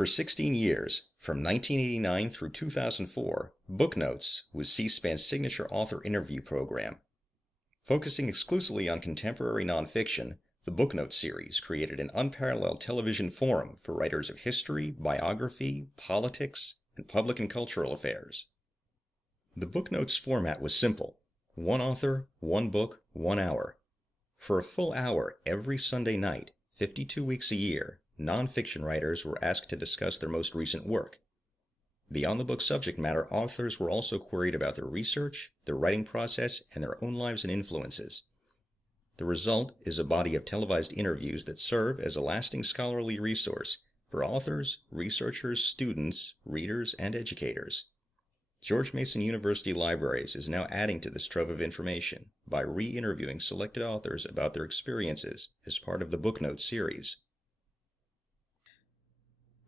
For 16 years, from 1989 through 2004, Booknotes was C-SPAN's signature author interview program. Focusing exclusively on contemporary nonfiction, the Booknotes series created an unparalleled television forum for writers of history, biography, politics, and public and cultural affairs. The Booknotes format was simple: one author, one book, 1 hour. For a full hour every Sunday night, 52 weeks a year, nonfiction writers were asked to discuss their most recent work. Beyond the book's subject matter, authors were also queried about their research, their writing process, and their own lives and influences. The result is a body of televised interviews that serve as a lasting scholarly resource for authors, researchers, students, readers, and educators. George Mason University Libraries is now adding to this trove of information by re-interviewing selected authors about their experiences as part of the Booknotes series.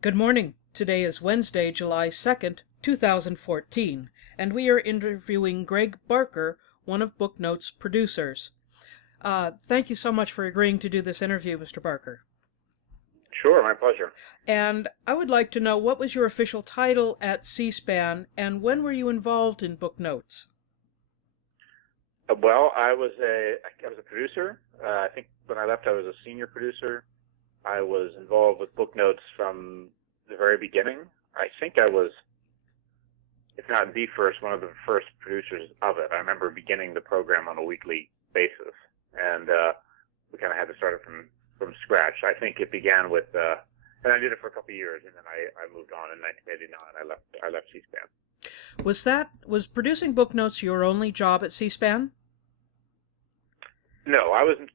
Good morning. Today is Wednesday, July 2nd, 2014, and we are interviewing Greg Barker, one of Booknotes' producers. Thank you so much for agreeing to do this interview, Mr. Barker. Sure, my pleasure. And I would like to know, what was your official title at C-SPAN, and when were you involved in Booknotes? Well, I was a producer. I think when I left, I was a senior producer. I was involved with Booknotes from the very beginning. I think I was, if not the first, one of the first producers of it. I remember beginning the program on a weekly basis, and we kind of had to start it from scratch. I think it began with, and I did it for a couple of years, and then I moved on in 1989. I left C-SPAN. Was producing Booknotes your only job at C-SPAN? No, I was in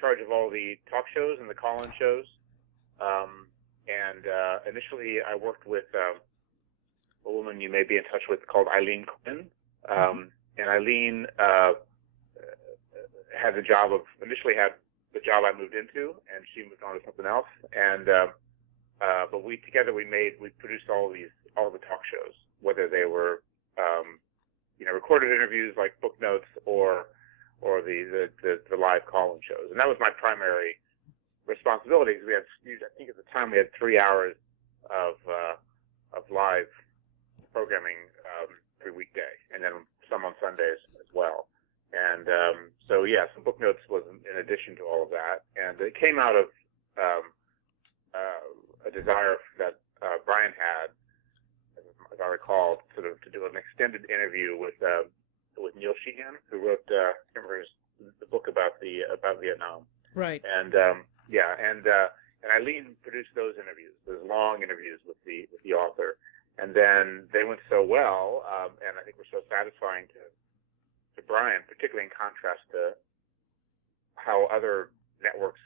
charge of all the talk shows and the call-in shows. Initially, I worked with a woman you may be in touch with called Eileen Quinn. And Eileen had the job I moved into, and she moved on to something else. But we produced all the talk shows, whether they were recorded interviews like Booknotes or the live call-in shows. And that was my primary responsibility, because I think at the time we had 3 hours of live programming every weekday, and then some on Sundays as well. And so Booknotes was in addition to all of that, and it came out of a desire that Brian had, as I recall, sort of to do an extended interview with Neil Sheehan, who wrote the book about Vietnam. Right. And Eileen produced those interviews, those long interviews with the author, and then they went so well, and I think were so satisfying to Brian, particularly in contrast to how other networks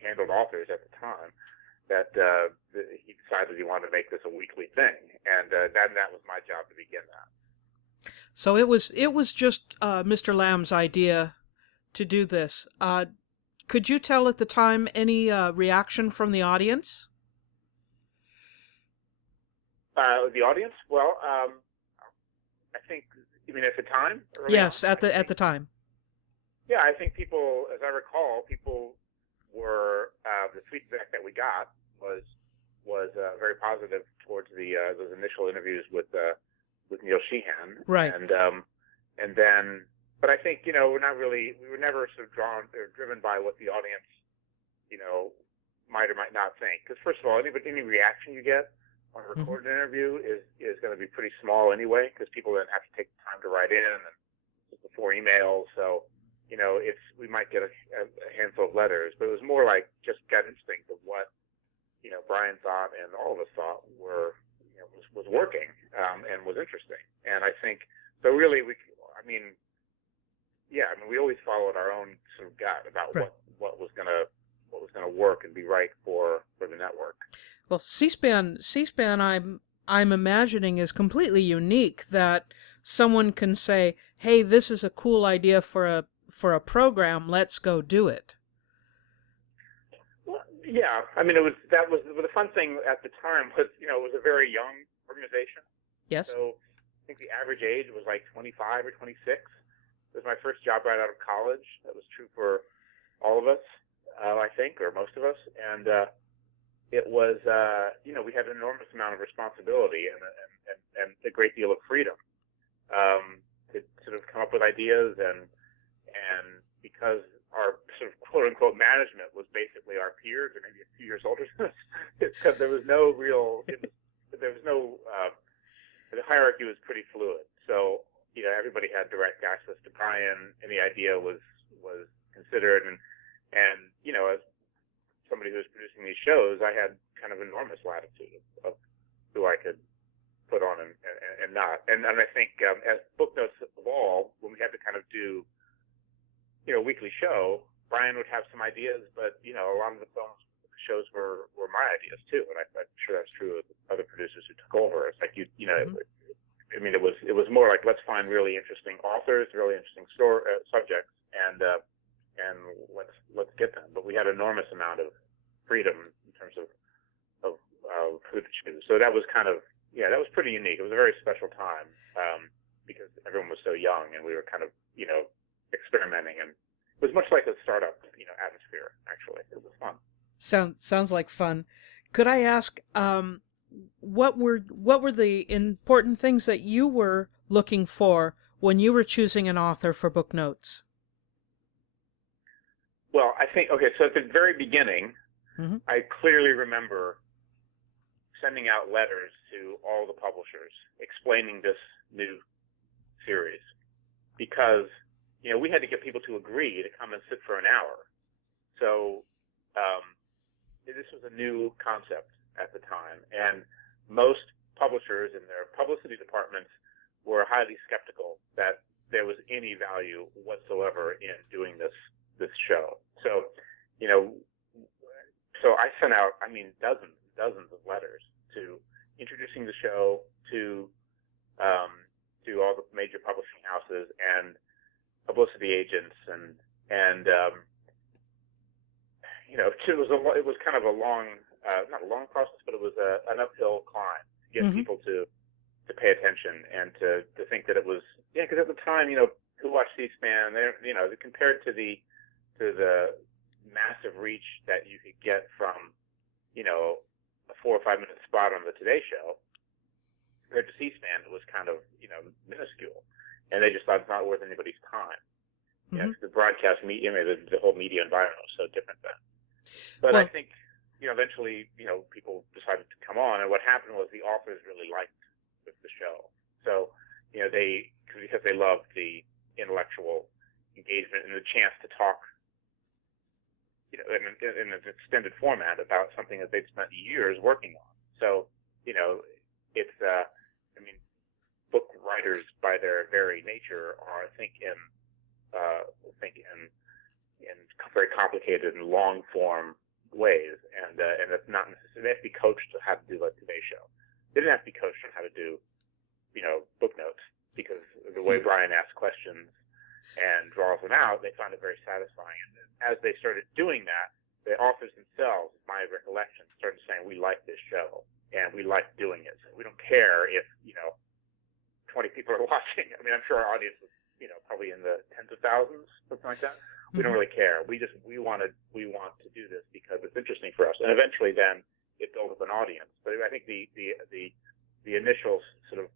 handled authors at the time, that he decided he wanted to make this a weekly thing, and that was my job to begin that. So it was just Mr. Lamb's idea to do this. Could you tell at the time any reaction from the audience? The audience? Well, I think, you mean at the time? Yes, at the time. Yeah, I think people, as I recall, people were the feedback that we got was very positive towards those initial interviews with Neil Sheehan. Right. And then, but I think we were never sort of drawn or driven by what the audience might or might not think. Because first of all, any reaction you get on a recorded interview is going to be pretty small anyway, because people then have to take the time to write in and before emails. So we might get a handful of letters, but it was more like just gut instinct of what Brian thought and all of us thought was working and was interesting. And I think so. Really, we always followed our own sort of gut about what was gonna work and be right for the network. Well, C-SPAN, I'm imagining, is completely unique, that someone can say, "Hey, this is a cool idea for a program. Let's go do it." Well, yeah, the fun thing at the time was it was a very young organization. Yes. So I think the average age was like 25 or 26. It was my first job right out of college. That was true for all of us, I think, or most of us. And it was, we had an enormous amount of responsibility and a great deal of freedom to sort of come up with ideas, and because our sort of quote unquote management was basically our peers, or maybe a few years older than us, because there was no the hierarchy was pretty fluid. So everybody had direct access to Brian. Any idea was considered, and as somebody who was producing these shows, I had kind of enormous latitude of who I could put on and not. And I think as Booknotes evolved, when we had to kind of do a weekly show, Brian would have some ideas, but a lot of the shows were my ideas too, and I'm sure that's true of other producers who took over. It's like I mean, it was more like, let's find really interesting authors, really interesting subjects, and let's get them. But we had an enormous amount of freedom in terms of who to choose. So that was kind of that was pretty unique. It was a very special time because everyone was so young, and we were kind of experimenting, and it was much like a startup atmosphere. Actually, it was fun. Sounds like fun. Could I ask, what were the important things that you were looking for when you were choosing an author for Booknotes? Well, I think, so at the very beginning, I clearly remember sending out letters to all the publishers explaining this new series, because we had to get people to agree to come and sit for an hour. So this was a new concept at the time, and most publishers in their publicity departments were highly skeptical that there was any value whatsoever in doing this show. So, so I sent out, dozens of letters to introducing the show to all the major publishing houses and publicity agents, and it was kind of a long, not a long process, but it was an uphill climb to get people to pay attention and to think that it was, because at the time, who watched C-SPAN, compared to the massive reach that you could get from, a 4 or 5 minute spot on the Today Show, compared to C-SPAN, it was kind of, minuscule, and they just thought it's not worth anybody's time. The broadcast media, the whole media environment was so different then. But I think, eventually, people decided to come on, and what happened was the authors really liked the show. So, because they loved the intellectual engagement and the chance to talk, in an extended format about something that they'd spent years working on. So, it's, book writers by their very nature are, I think in very complicated and long form ways, and it's not necessarily, they have to be coached to how to do like Today Show. They didn't have to be coached on how to do, Booknotes, because the way Brian asks questions and draws them out, they found it very satisfying. And as they started doing that, the authors themselves, my recollection, started saying, we like this show and we like doing it. So we don't care if 20 people are watching. I'm sure our audience was probably in the tens of thousands, something like that. We don't really care. We want to do this because it's interesting for us. And eventually, then it built up an audience. But I think the initial sort of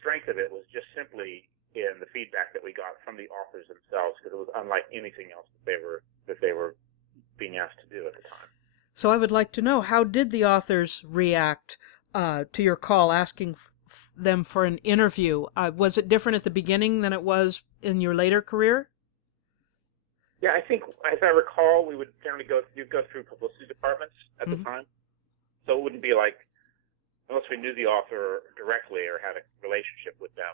strength of it was just simply in the feedback that we got from the authors themselves, because it was unlike anything else that they were being asked to do at the time. So I would like to know, how did the authors react to your call asking them for an interview? Was it different at the beginning than it was in your later career? Yeah, I think, as I recall, we would generally go through publicity departments at the time. So it wouldn't be like, unless we knew the author directly or had a relationship with them,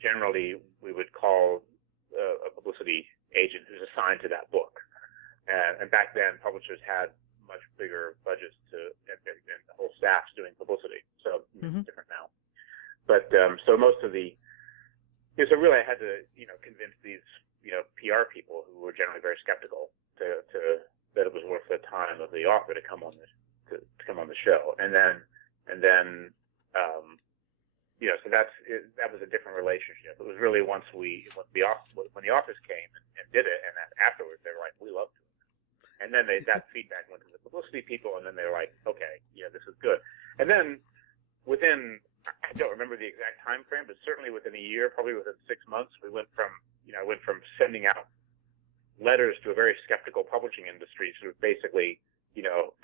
generally we would call a publicity agent who's assigned to that book. And back then, publishers had much bigger budgets and the whole staff's doing publicity. So it's different now. But so most of so really I had to, convince these, PR people who were generally very skeptical that it was worth the time of the author to come on the show. And then so that was a different relationship. It was really when the authors came and did it, and then afterwards they were like, we loved it. And then that feedback went to the publicity people, and then they're like, okay, yeah, this is good. And then within, I don't remember the exact time frame, but certainly within a year, probably within 6 months, I went from sending out letters to a very skeptical publishing industry, sort of basically,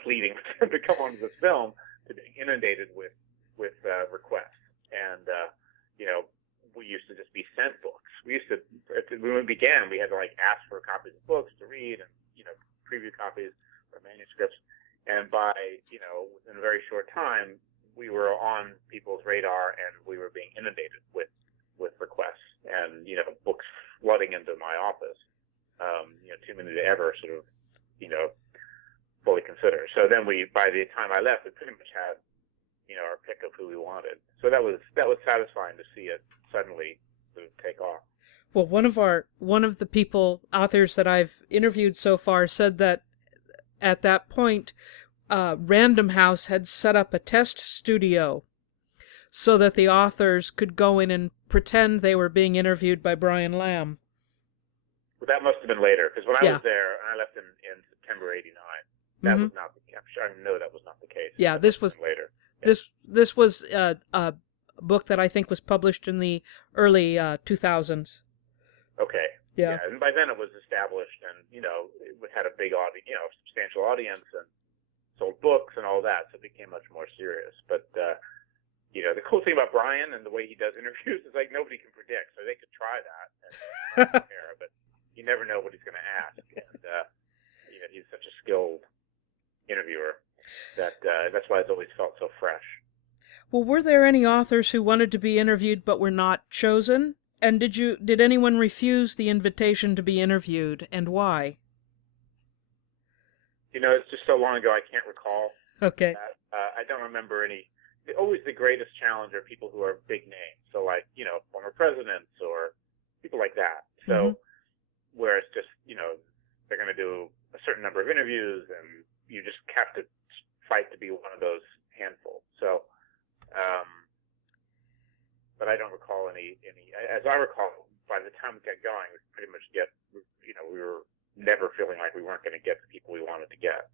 pleading for them to come onto this film, to being inundated with requests. And we used to just be sent books. We used to, when we began, we had to ask for copies of books to read, and preview copies or manuscripts. And by within a very short time, we were on people's radar, and we were being inundated with requests, and books flooding into my office. Too many to ever sort of fully consider. So then by the time I left, we pretty much had our pick of who we wanted. So that was satisfying to see it suddenly sort of take off. Well, one of the authors that I've interviewed so far said that at that point, Random House had set up a test studio so that the authors could go in and pretend they were being interviewed by Brian Lamb. Well, that must have been later, because when I was there, and I left in September '89, that was not the case. I know that was not the case. Yeah, this was later. This was a book that I think was published in the early 2000s. Okay. Yeah. And by then it was established, and it had a big audience, substantial audience, and sold books and all that, so it became much more serious. But the cool thing about Brian and the way he does interviews is nobody can predict, so they could try that and prepare, but you never know what he's going to ask, and he's such a skilled interviewer that that's why it's always felt so fresh. Well, were there any authors who wanted to be interviewed but were not chosen? And did anyone refuse the invitation to be interviewed, and why? It's just so long ago I can't recall. Okay. I don't remember any. Always the greatest challenge are people who are big names, so former presidents or people like that. So where it's just they're going to do a certain number of interviews, and you just have to fight to be one of those handful. So, but I don't recall any. As I recall, by the time we got going, we pretty much we were never feeling like we weren't going to get the people we wanted to get.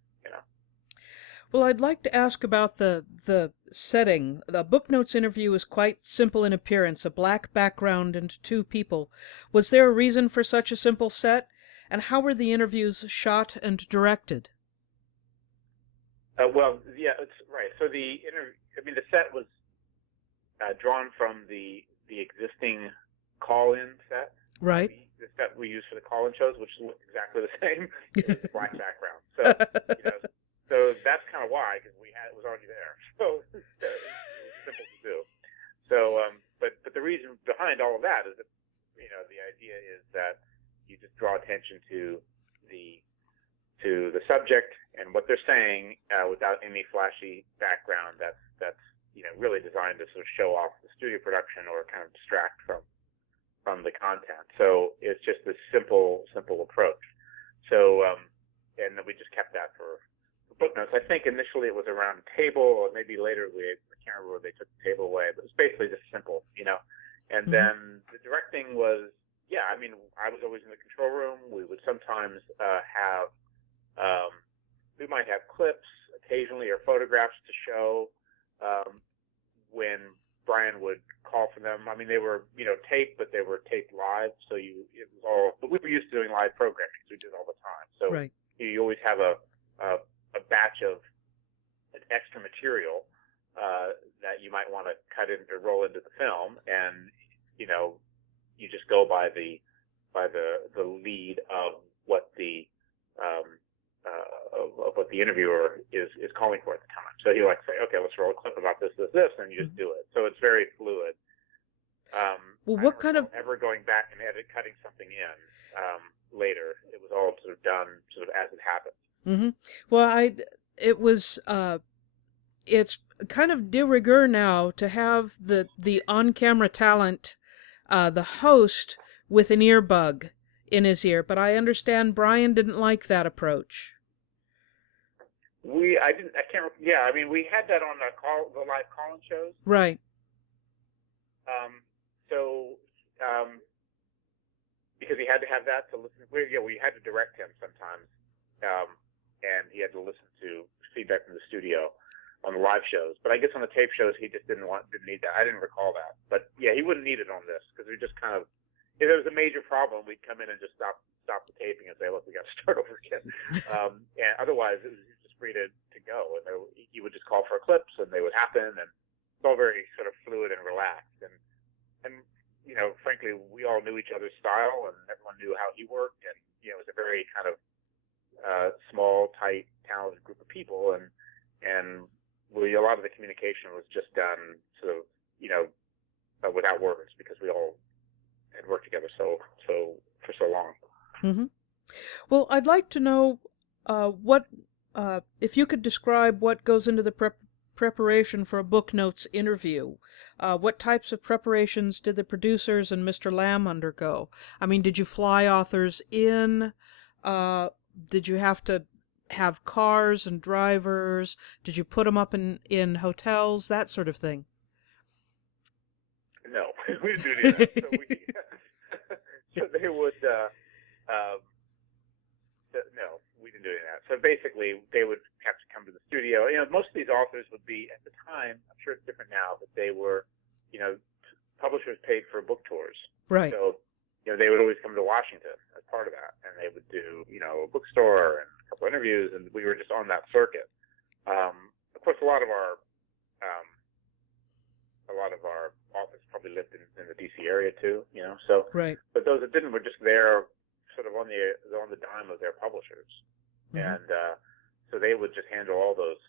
Well, I'd like to ask about the setting. The Booknotes interview is quite simple in appearance, a black background and two people. Was there a reason for such a simple set? And how were the interviews shot and directed? Well, yeah, it's right. So the set was drawn from the existing call-in set. Right. The set we use for the call-in shows, which look exactly the same, black background. So, so that's kind of why, because it was already there. So it was simple to do. So, but the reason behind all of that is that the idea is that you just draw attention to the subject and what they're saying without any flashy background. That's really designed to sort of show off the studio production or kind of distract from the content. So it's just this simple approach. So and then we just kept that for Booknotes. I think initially it was around a table, or maybe later I can't remember where they took the table away, but it's basically just simple, And then the directing was, I was always in the control room. We would sometimes we might have clips occasionally or photographs to show when Brian would call for them. I mean, they were, taped, but they were taped live. So but we were used to doing live programming, so we did it all the time. So right. You always have a batch of extra material that you might want to cut in or roll into the film, and you just go by the lead of what the interviewer is calling for at the time. So you say, okay, let's roll a clip about this, and you just do it. So it's very fluid. Well, what kind of ever going back and cutting something in later? It was all sort of done sort of as it happened. Mm-hmm. Well, it's kind of de rigueur now to have the on-camera talent, the host, with an earbud in his ear. But I understand Brian didn't like that approach. We had that on the live call-in shows. Right. Because he had to have that to listen. We had to direct him sometimes. and he had to listen to feedback from the studio on the live shows. But I guess on the tape shows, he just didn't need that. I didn't recall that. But yeah, he wouldn't need it on this because we just kind of, if there was a major problem, we'd come in and just stop the taping and say, look, we got to start over again. And otherwise, it was just free to go. And he would just call for clips, and they would happen, and it's all very sort of fluid and relaxed. And frankly, we all knew each other's style, and everyone knew how he worked. And it was a very kind of small, tight, talented group of people, and a lot of the communication was just done sort of without words because we all had worked together for so long. Mm-hmm. Well, I'd like to know what if you could describe what goes into the preparation for a Booknotes interview. What types of preparations did the producers and Mr. Lamb undergo? I mean, did you fly authors in? Did you have to have cars and drivers? Did you put them up in hotels? That sort of thing. No, we didn't do any of that. So they would. No, we didn't do any of that. So basically, they would have to come to the studio. Most of these authors would be, at the time, I'm sure it's different now, but they were, publishers paid for book tours. Right. So, they would always come to Washington as part of that, and they would do, a bookstore and a couple interviews, and we were just on that circuit. Of course, a lot of our authors probably lived in the D.C. area too, So, right. But those that didn't were just there, sort of on the dime of their publishers, and so they would just handle all those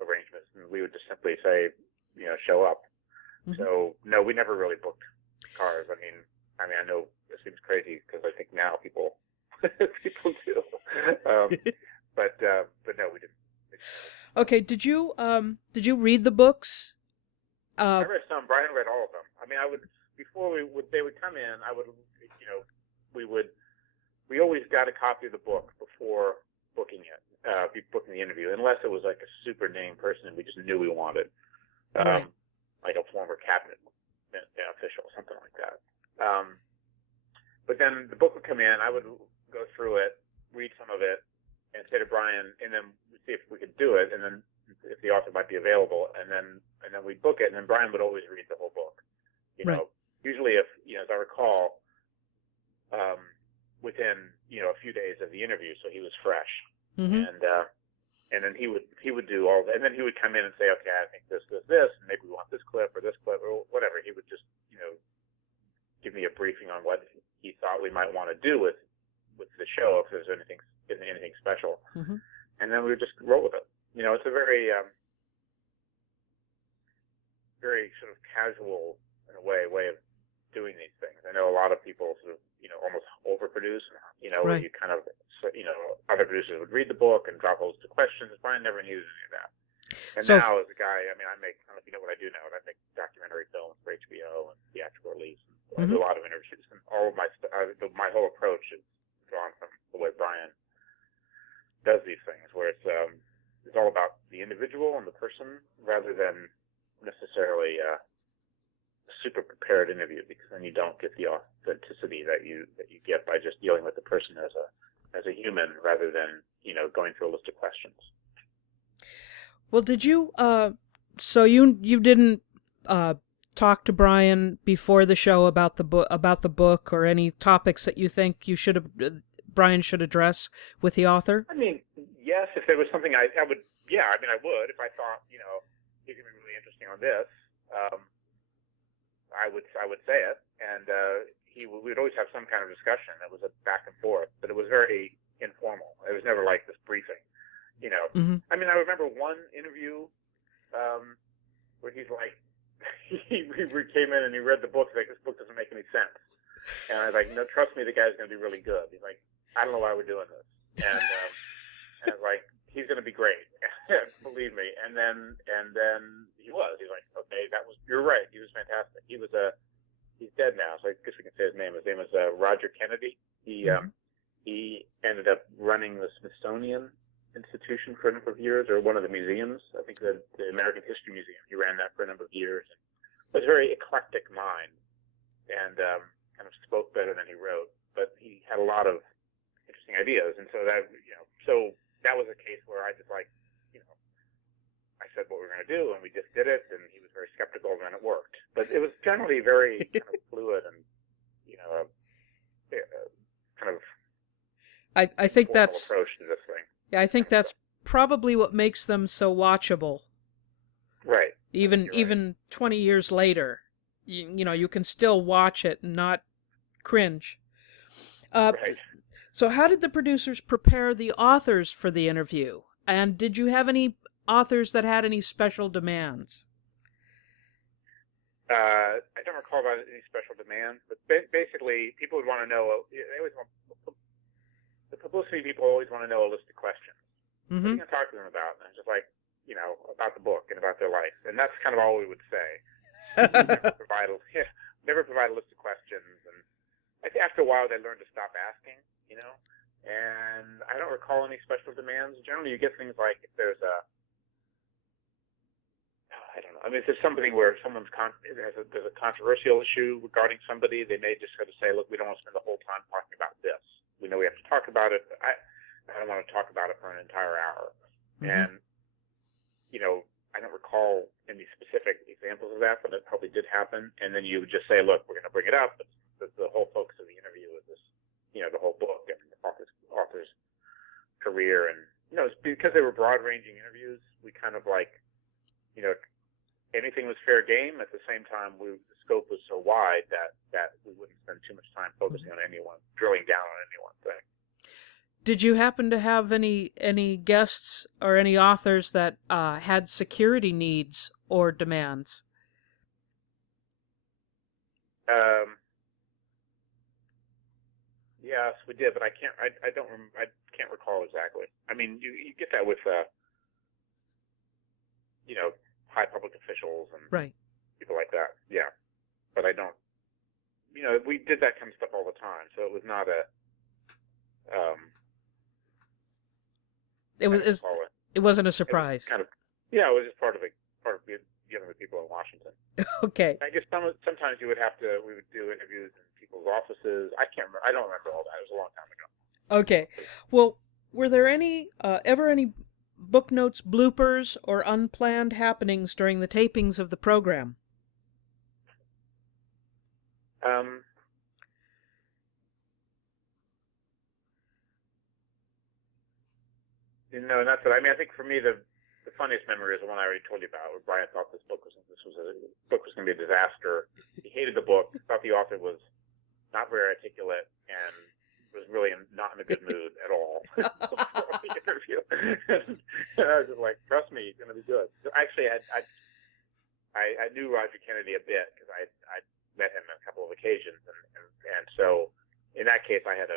arrangements, and we would just simply say, show up. So no, we never really booked cars. I mean, I know it seems crazy because I think now people do, but no, we didn't. Okay, did you read the books? I read some. Brian read all of them. I mean, before they would come in. I would, we always got a copy of the book before booking the interview, unless it was like a super named person we just knew we wanted, right. like a former cabinet official, something like that. But then the book would come in. I would go through it, read some of it, and say to Brian, and then see if we could do it, and then if the author might be available, and then we'd book it, and then Brian would always read the whole book. Right. Usually, if as I recall, within a few days of the interview, so he was fresh, and then he would do all that, and then he would come in and say, okay, I think this, and maybe we want this clip or whatever. He would just give me a briefing on what he thought we might want to do with the show, if there's anything special, and then we would just roll with it. It's a very very sort of casual, in a way of doing these things. I know a lot of people sort of almost overproduce, right. where you kind of other producers would read the book and drop holes to questions. Brian never needed any of that. And so, now as a guy, I don't know if you know what I do now, but I make documentary films for HBO and theatrical release. I do a lot of interviews, and all of my whole approach is drawn from the way Brian does these things, where it's all about the individual and the person rather than necessarily a super prepared interview, because then you don't get the authenticity that you get by just dealing with the person as a human rather than going through a list of questions. Well, did you so you didn't talk to Brian before the show about the book or any topics that you think Brian should address with the author? I mean, yes, if there was something I would, yeah, I would. If I thought, he's going to be really interesting on this, I would say it, and we would always have some kind of discussion. It was a back and forth, but it was very informal. It was never like this briefing, I mean, I remember one interview where he's like, he came in and he read the book. He's like, this book doesn't make any sense. And I was like, no, trust me, the guy's going to be really good. He's like, I don't know why we're doing this. And I was like, he's going to be great. Believe me. And then he was. He's like, okay, you're right. He was fantastic. He's dead now, so I guess we can say his name. His name is Roger Kennedy. He ended up running the Smithsonian Institution for a number of years, or one of the museums. I think the American History Museum. He ran that for a number of years. It was a very eclectic mind, and kind of spoke better than he wrote. But he had a lot of interesting ideas, and so that so that was a case where I just I said what we were going to do, and we just did it, and he was very skeptical, and then it worked. But it was generally very kind of fluid and, kind of I think that's approach to this thing. Yeah, I think that's probably what makes them so watchable. Right. Even 20 years later, you can still watch it and not cringe. Right. So how did the producers prepare the authors for the interview? And did you have any authors that had any special demands? I don't recall about any special demands, but basically people would want to know, the publicity people always want to know a list of questions. What are you going to talk to them about? And it's just like, about the book and about their life. And that's kind of all we would say. never provide a list of questions. And I think after a while they learned to stop asking, and I don't recall any special demands. Generally you get things like if there's if there's something where there's a controversial issue regarding somebody, they may just sort of say, look, we don't want to spend the whole time talking about this. We know we have to talk about it, but I don't want to talk about it for an entire hour. And, I don't recall any specific examples of that, but it probably did happen. And then you would just say, look, we're going to bring it up, but the whole focus of the interview is this, the whole book and the author's career. And, it's because they were broad-ranging interviews, we kind of anything was fair game. At the same time, the scope was so wide that we wouldn't spend too much time focusing on drilling down on any one thing. Did you happen to have any guests or any authors that had security needs or demands? Yes, we did, but I can't recall exactly. I mean, you get that with high public officials and people like that. Yeah, but I don't. We did that kind of stuff all the time, so it was not a. It wasn't a surprise. It was just part of dealing with people in Washington. Okay. I guess sometimes we would do interviews in people's offices. I don't remember all that. It was a long time ago. Okay. Well, were there ever any Booknotes bloopers or unplanned happenings during the tapings of the program? No, not that. I mean, I think for me the funniest memory is the one I already told you about, where Brian thought this book was going to be a disaster. He hated the book, thought the author was not very articulate, and was really not in a good mood at all. The interview. And I was just like, trust me, it's going to be good. Actually, I knew Roger Kennedy a bit because I met him on a couple of occasions, and so in that case, I had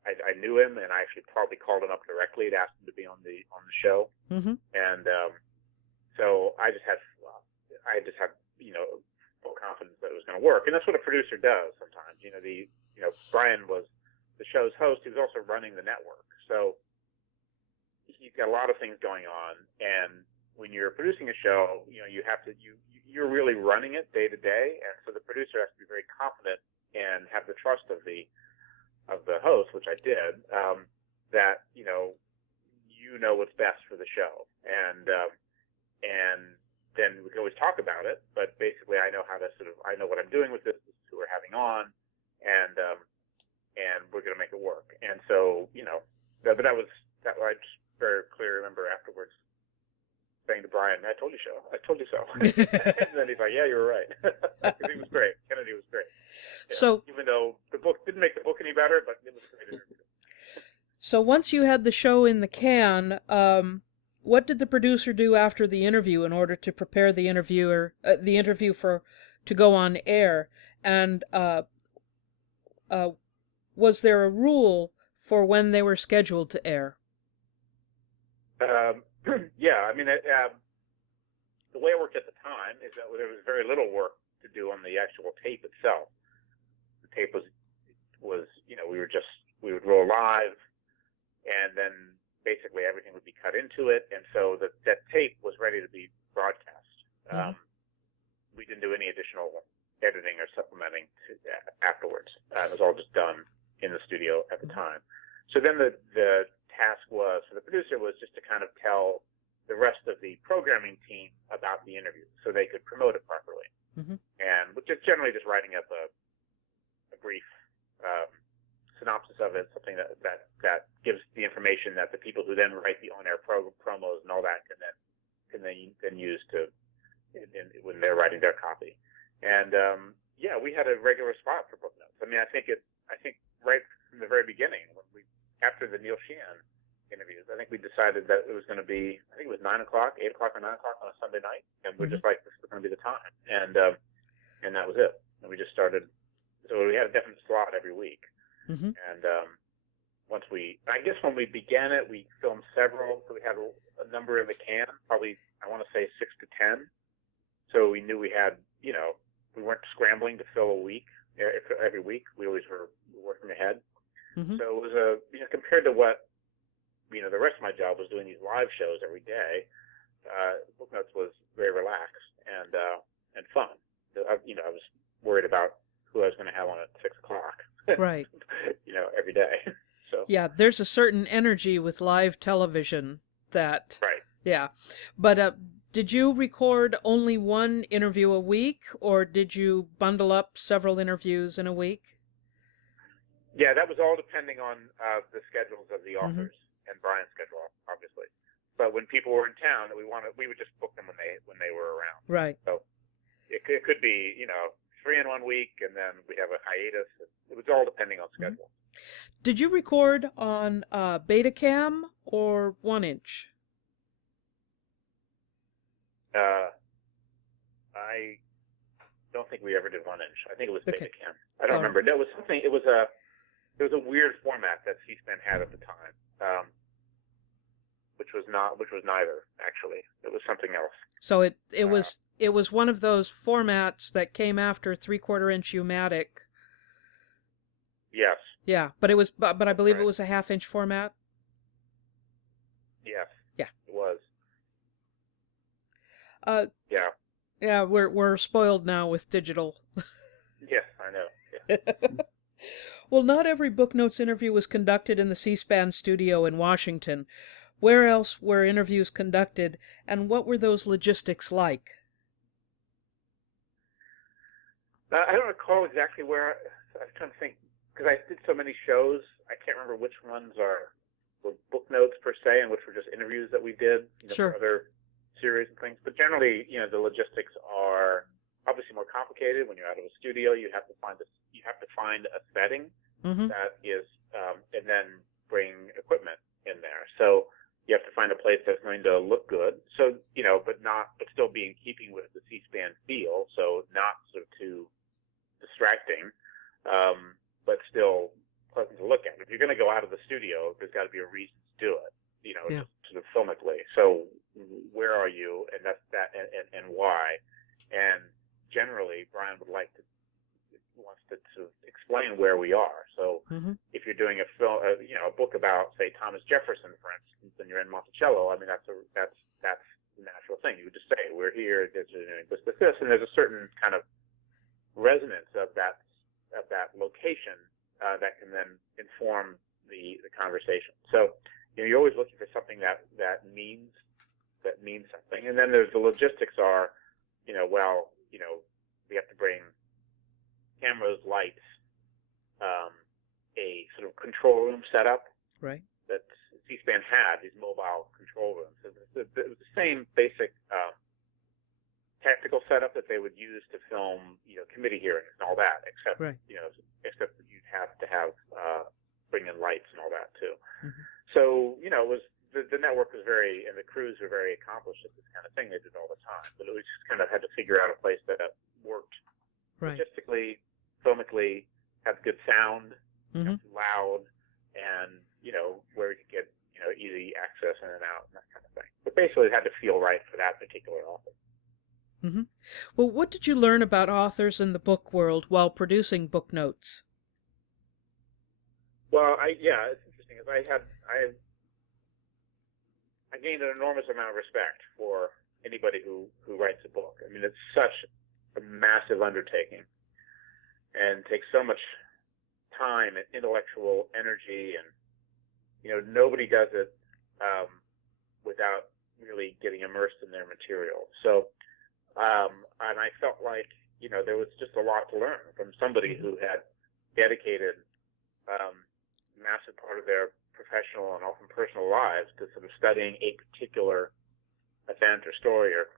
I knew him, and I actually probably called him up directly to ask him to be on the show. Mm-hmm. And so I just had full confidence that it was going to work, and that's what a producer does sometimes. Brian was the show's host. He was also running the network, so he's got a lot of things going on. And when you're producing a show, you're really running it day to day, and so the producer has to be very confident and have the trust of the host, which I did, that you know what's best for the show, and then we can always talk about it. But basically, I know I know what I'm doing with this. This is who we're having on, and we're going to make it work. And so but that I just very clearly remember afterwards saying to Brian, "I told you so. I told you so." And then he's like, "Yeah, you were right." He was great. Kennedy was great. So even though the book didn't make the book any better, but it was a great interview. So once you had the show in the can, what did the producer do after the interview in order to prepare the interview to go on air? And was there a rule for when they were scheduled to air? Yeah, I mean, the way it worked at the time is that there was very little work to do on the actual tape itself. The tape was we would roll live, and then basically everything would be cut into it, and so that tape was ready to be broadcast. Mm-hmm. We didn't do any additional editing or supplementing afterwards. It was all just done in the studio at the time. So then the task was for the producer was just to kind of tell the rest of the programming team about the interview so they could promote it properly. And just generally just writing up a brief synopsis of it, something that gives the information that the people who then write the on-air promos and all that can then use when they're writing their copy. And we had a regular spot for Booknotes. I mean, I think right from the very beginning, after the Neil Sheehan interviews, I think we decided that it was going to be, I think it was 9 o'clock, 8 o'clock or 9 o'clock on a Sunday night, and we're just like, this is going to be the time, and that was it. And we just started. So we had a definite slot every week, and I guess when we began it, we filmed several, so we had a number in the can, probably I want to say 6 to 10. So we knew we had, we weren't scrambling to fill a week every week. We always were working ahead. So it was compared to what, the rest of my job was doing these live shows every day. Booknotes was very relaxed and fun. I was worried about who I was going to have on at 6 o'clock. Right. Every day. So yeah, there's a certain energy with live television that. Right. Yeah, but did you record only one interview a week, or did you bundle up several interviews in a week? Yeah, that was all depending on the schedules of the authors and Brian's schedule, obviously. But when people were in town, we would just book them when they were around. Right. So it could be 3 in 1 week, and then we have a hiatus. It was all depending on schedule. Did you record on Betacam or 1-inch? I don't think we ever did 1-inch. I think it was Okay. Betacam. I don't remember. There was something. It was a weird format that C-SPAN had at the time, which was neither actually. It was something else. So it was one of those formats that came after 3/4-inch U-matic. Yes. Yeah, but I believe it was a 1/2-inch format. Yes. Yeah. It was. Yeah. Yeah, we're spoiled now with digital. Yes, I know. Yeah. Well, not every Booknotes interview was conducted in the C-SPAN studio in Washington. Where else were interviews conducted, and what were those logistics like? I don't recall exactly where. I was trying to think, because I did so many shows, I can't remember which ones were Booknotes per se, and which were just interviews that we did Sure. for other series and things. But generally, the logistics are obviously more complicated. When you're out of a studio, you have to find a setting that is, and then bring equipment in there. So you have to find a place that's going to look good. So but still be in keeping with the C-SPAN feel. So not sort of too distracting, but still pleasant to look at. If you're going to go out of the studio, there's got to be a reason to do it. Sort of filmically. So where are you, and and why? And generally, Brian wants to sort of explain where we are. So if you're doing a film, a book about, say, Thomas Jefferson, for instance, and you're in Monticello, I mean, that's the natural thing. You would just say, we're here, this, and there's a certain kind of resonance of that location that can then inform the conversation. So you're always looking for something that means something. And then there's the logistics are, we have to bring cameras, lights, a sort of control room setup. Right. That C-SPAN had, these mobile control rooms. It was the same basic tactical setup that they would use to film, committee hearings and all that, except that you'd have to have bring in lights and all that too. So it was the network was and the crews were very accomplished at this kind of thing. They did all the time, but we just kind of had to figure out a place that worked logistically, filmically, had good sound, loud, and where we could get easy access in and out and that kind of thing. But basically, it had to feel right for that particular author. Well, what did you learn about authors in the book world while producing Booknotes? Well, it's interesting. I gained an enormous amount of respect for anybody who writes a book. I mean, it's such a massive undertaking and takes so much time and intellectual energy and nobody does it without really getting immersed in their material. So, and I felt like, there was just a lot to learn from somebody who had dedicated massive part of their professional and often personal lives to sort of studying a particular event or story or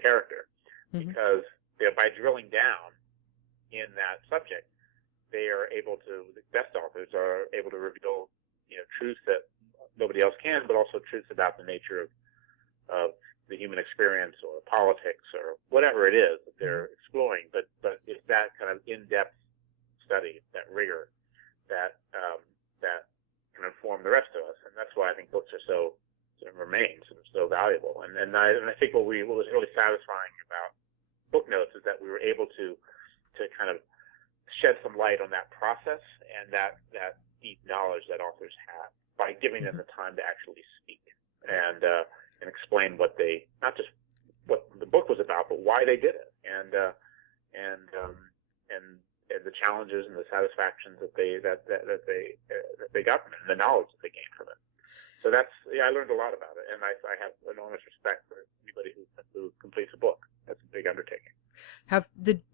character, because by drilling down in that subject, they are able to, the best authors are able to reveal, truths that nobody else can, but also truths about the nature of the human experience or politics or whatever it is that they're exploring. But it's that kind of in-depth study, that rigor, that can inform the rest of us, and that's why I think books are so remain so valuable. And I think what was really satisfying about Booknotes is that we were able to kind of shed some light on that process and that deep knowledge that authors have by giving them the time to actually speak and explain what they, not just what the book was about, but why they did it, and the challenges and the satisfactions that they got from it, and the knowledge that they gained from it. So I learned a lot about it, and I have enormous respect for anybody who completes a book. That's a big undertaking.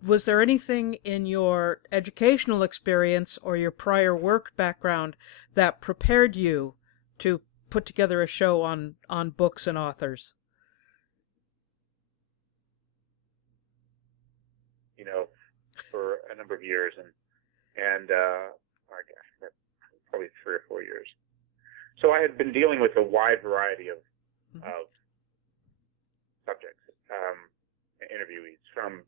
Was there anything in your educational experience or your prior work background that prepared you to put together a show on books and authors? For a number of years, and probably 3 or 4 years. So I had been dealing with a wide variety of subjects, interviewees, from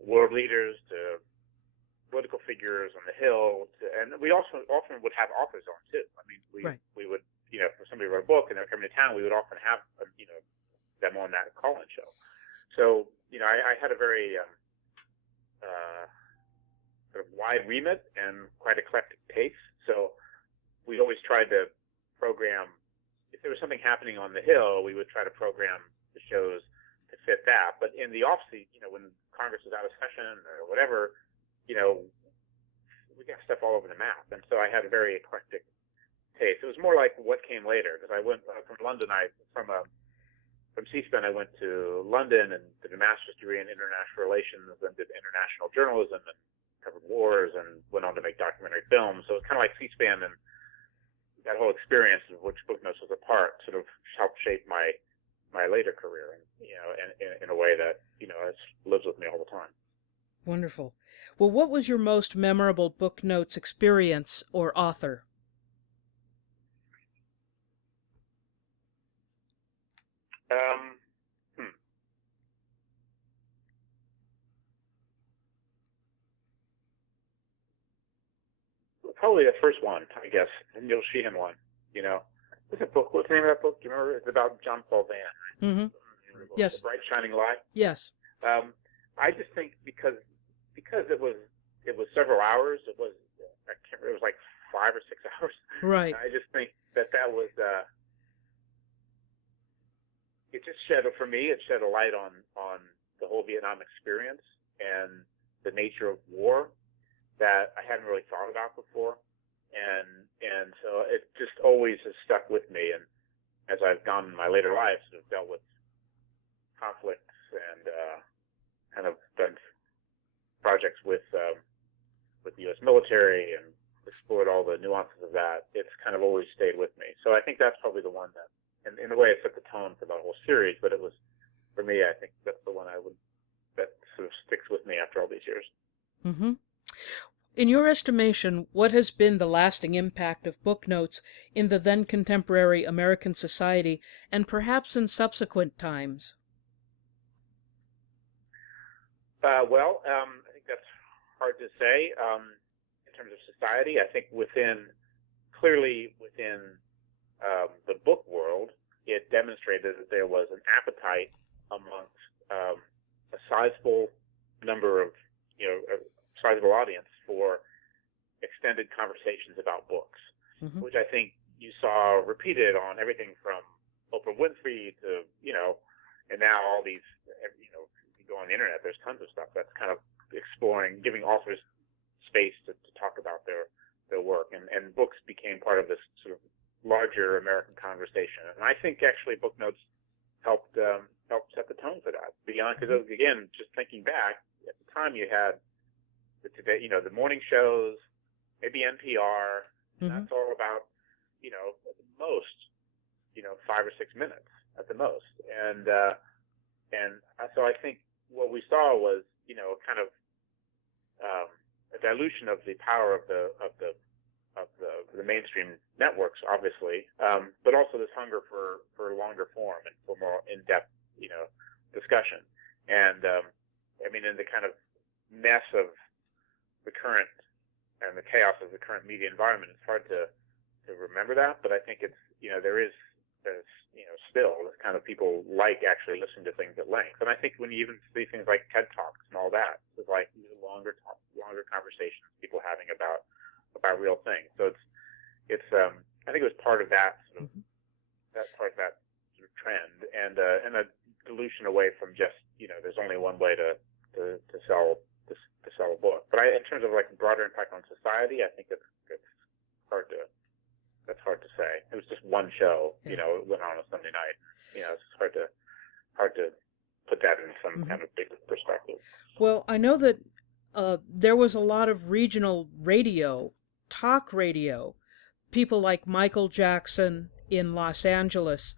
world leaders to political figures on the Hill, and we also often would have authors on too. I mean, we would, if somebody wrote a book and they're coming to town, we would often have them on that call-in show. So I had a very sort of wide remit and quite eclectic taste. So we always tried to program, if there was something happening on the Hill, we would try to program the shows to fit that. But in the off-season, when Congress was out of session or whatever, we got stuff all over the map. And so I had a very eclectic taste. It was more like what came later, because I went from London, from C-SPAN, I went to London and did a master's degree in international relations, and did international journalism and covered wars, and went on to make documentary films. So it's kind of like C-SPAN, and that whole experience of which Booknotes was a part sort of helped shape my later career, and in a way that it lives with me all the time. Wonderful. Well, what was your most memorable Booknotes experience or author? Probably the first one, I guess, the Neil Sheehan one. What's the book? What's the name of that book? Do you remember? It's about John Paul Van. Right? Mm-hmm. Yes. The Bright Shining Light. Yes. I just think because it was several hours. It was like 5 or 6 hours. Right. I just think that was it just shed, for me, it shed a light on the whole Vietnam experience and the nature of war that I hadn't really thought about before, and so it just always has stuck with me. And as I've gone in my later life, sort of dealt with conflicts and kind of done projects with the U.S. military and explored all the nuances of that, it's kind of always stayed with me. So I think that's probably the one that, and in a way, it set the tone for the whole series. But it was, for me, I think that's the one that sort of sticks with me after all these years. Mm-hmm. In your estimation, what has been the lasting impact of Booknotes in the then contemporary American society, and perhaps in subsequent times? Well, I think that's hard to say. In terms of society, I think clearly within the book world, it demonstrated that there was an appetite amongst a sizable number of, sizable audience for extended conversations about books, which I think you saw repeated on everything from Oprah Winfrey to, and now all these, you go on the internet, there's tons of stuff that's kind of exploring, giving authors space to talk about their their work, and books became part of this sort of larger American conversation. And I think actually Booknotes helped set the tone for that. Beyond, because again, just thinking back, at the time you had the morning shows, maybe NPR, and that's all about, at the most, 5 or 6 minutes at the most. And so I think what we saw was, kind of a dilution of the power of the mainstream networks, obviously, but also this hunger for longer form and for more in-depth, discussion. And in the kind of mess of the current and the chaos of the current media environment, it's hard to remember that. But I think it's there's still this kind of people like actually listening to things at length. And I think when you even see things like TED Talks and all that, it's like longer conversations people having about real things. So it's I think it was part of that sort of trend, and a dilution away from just there's only one way to sell a book. But in terms of like broader impact on society, I think it's hard to say. It was just one show, it went on a Sunday night. It's hard to put that in some kind of big perspective. Well, I know that there was a lot of regional radio, talk radio, people like Michael Jackson in Los Angeles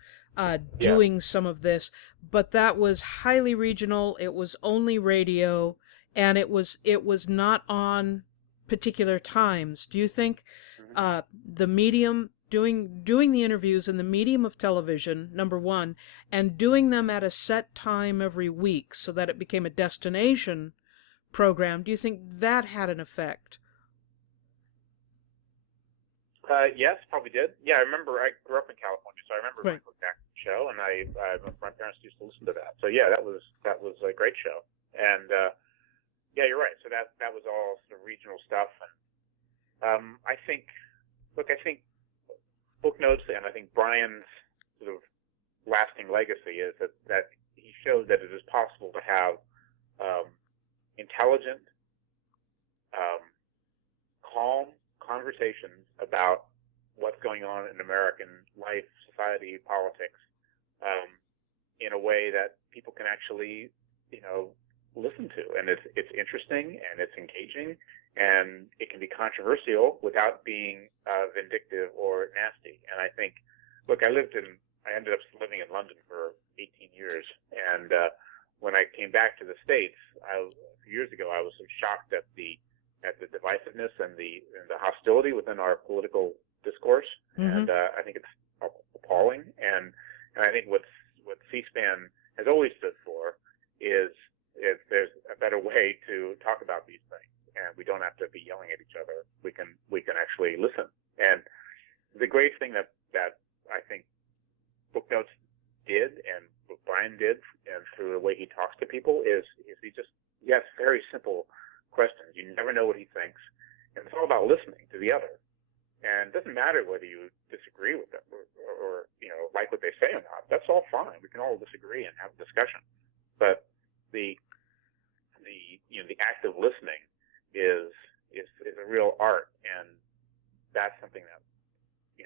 doing some of this, but that was highly regional. It was only radio, and it was not on particular times. Do you think the medium doing the interviews in the medium of television, number one, and doing them at a set time every week so that it became a destination program, do you think that had an effect? Yes, probably did. Yeah, I remember I grew up in California, so I remember Michael Jackson's show, and my parents used to listen to that. So yeah, that was a great show. And yeah, you're right. So that was all sort of regional stuff. And I think Booknotes, and I think Brian's sort of lasting legacy is that he showed that it is possible to have intelligent, calm conversations about what's going on in American life, society, politics, in a way that people can actually, listen to. And it's interesting, and it's engaging, and it can be controversial without being vindictive or nasty. And I think, look, I ended up living in London for 18 years, and when I came back to the States a few years ago, I was so shocked at the divisiveness and the hostility within our political discourse, and I think it's appalling. And I think what C-SPAN has always stood for is there's a better way to talk about these things, and we don't have to be yelling at each other. We can actually listen. And the great thing that I think Booknotes did, and what Brian did, and through the way he talks to people, is he has very simple questions. You never know what he thinks, and it's all about listening to the other. And it doesn't matter whether you disagree with them or like what they say or not. That's all fine. We can all disagree and have a discussion. But the act of listening is a real art, and that's something that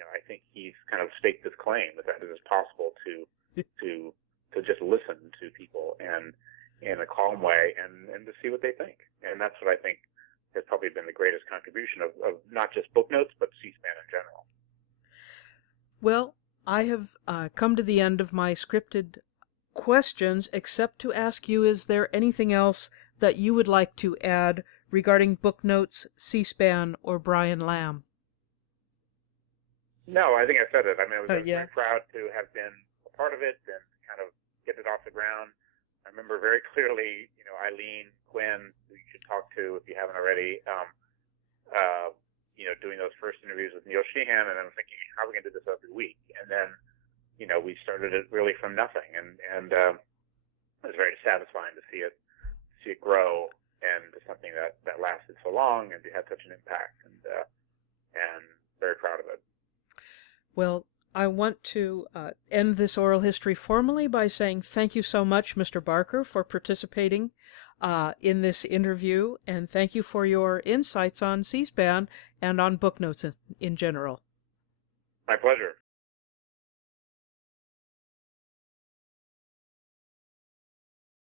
I think he's kind of staked his claim that it is possible to just listen to people and in a calm way and to see what they think. And that's what I think has probably been the greatest contribution of not just Booknotes, but C-SPAN in general. Well, I have come to the end of my scripted questions, except to ask you, is there anything else that you would like to add regarding Booknotes, C-SPAN, or Brian Lamb? No, I think I said it. I was very proud to have been a part of it and kind of get it off the ground. I remember very clearly, Eileen Quinn, who you should talk to if you haven't already, doing those first interviews with Neil Sheehan, and I'm thinking, how are we going to do this every week? And then, we started it really from nothing, and it was very satisfying to see it grow and something that lasted so long and had such an impact, and very proud of it. Well, I want to end this oral history formally by saying thank you so much, Mr. Barker, for participating in this interview, and thank you for your insights on C-SPAN and on Booknotes in general. My pleasure.